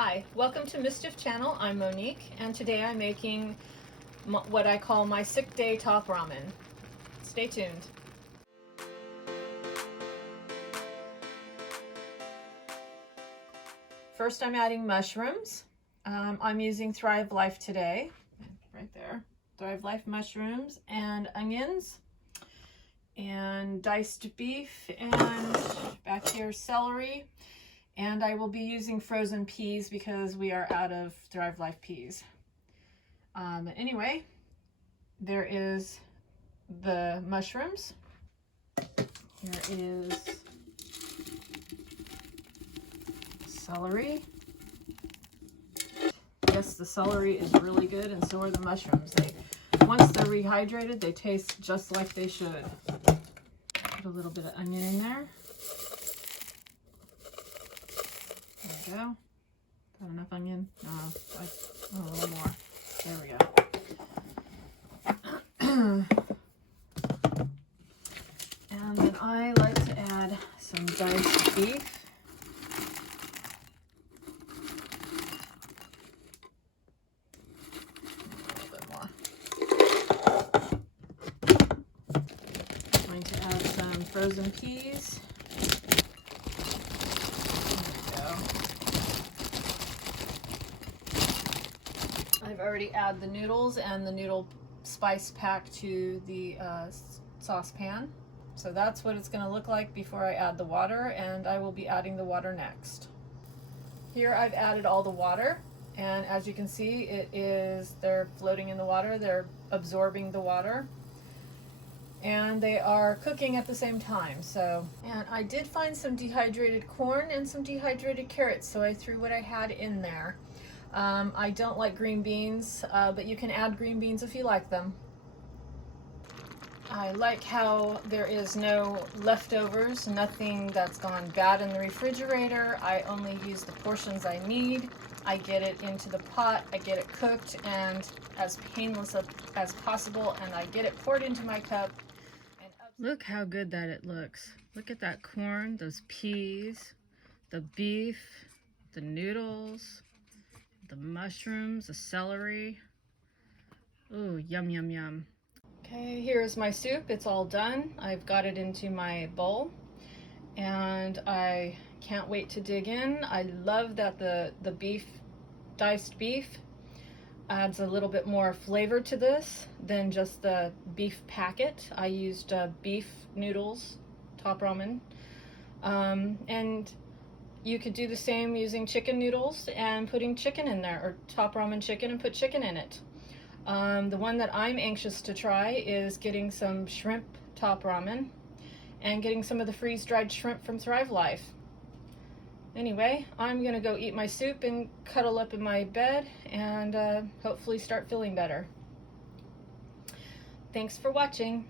Hi, welcome to Mischyf channel. I'm Monique, and today I'm making what I call my sick day top ramen. Stay tuned. First, I'm adding mushrooms. I'm using Thrive Life today, right there. Thrive Life mushrooms and onions and diced beef, and back here celery. And I will be using frozen peas because we are out of Thrive Life peas. Anyway, there is the mushrooms. Here is celery. Yes, the celery is really good, and so are the mushrooms. Once they're rehydrated, they taste just like they should. Put a little bit of onion in there. There we go. Got enough onion? No, a little more. There we go. And then I like to add some diced beef. A little bit more. I'm going to add some frozen peas. I've already added the noodles and the noodle spice pack to the saucepan. So that's what it's going to look like before I add the water, and I will be adding the water next. Here I've added all the water, and as you can see, they're floating in the water, they're absorbing the water, and they are cooking at the same time. And I did find some dehydrated corn and some dehydrated carrots, so I threw what I had in there. I don't like green beans, but you can add green beans if you like them. I like how there is no leftovers, nothing that's gone bad in the refrigerator. I only use the portions I need. I get it into the pot, I get it cooked and as painless as possible, and I get it poured into my cup. Look how good that it looks. Look at that corn, those peas, the beef, the noodles, the mushrooms, the celery. Ooh, yum, yum, yum. Okay, here's my soup. It's all done. I've got it into my bowl, and I can't wait to dig in. I love that the diced beef adds a little bit more flavor to this than just the beef packet. I used beef noodles, top ramen, and you could do the same using chicken noodles and putting chicken in there, or top ramen chicken and put chicken in it. The one that I'm anxious to try is getting some shrimp top ramen and getting some of the freeze-dried shrimp from Thrive Life. Anyway, I'm gonna go eat my soup and cuddle up in my bed and hopefully start feeling better. Thanks for watching.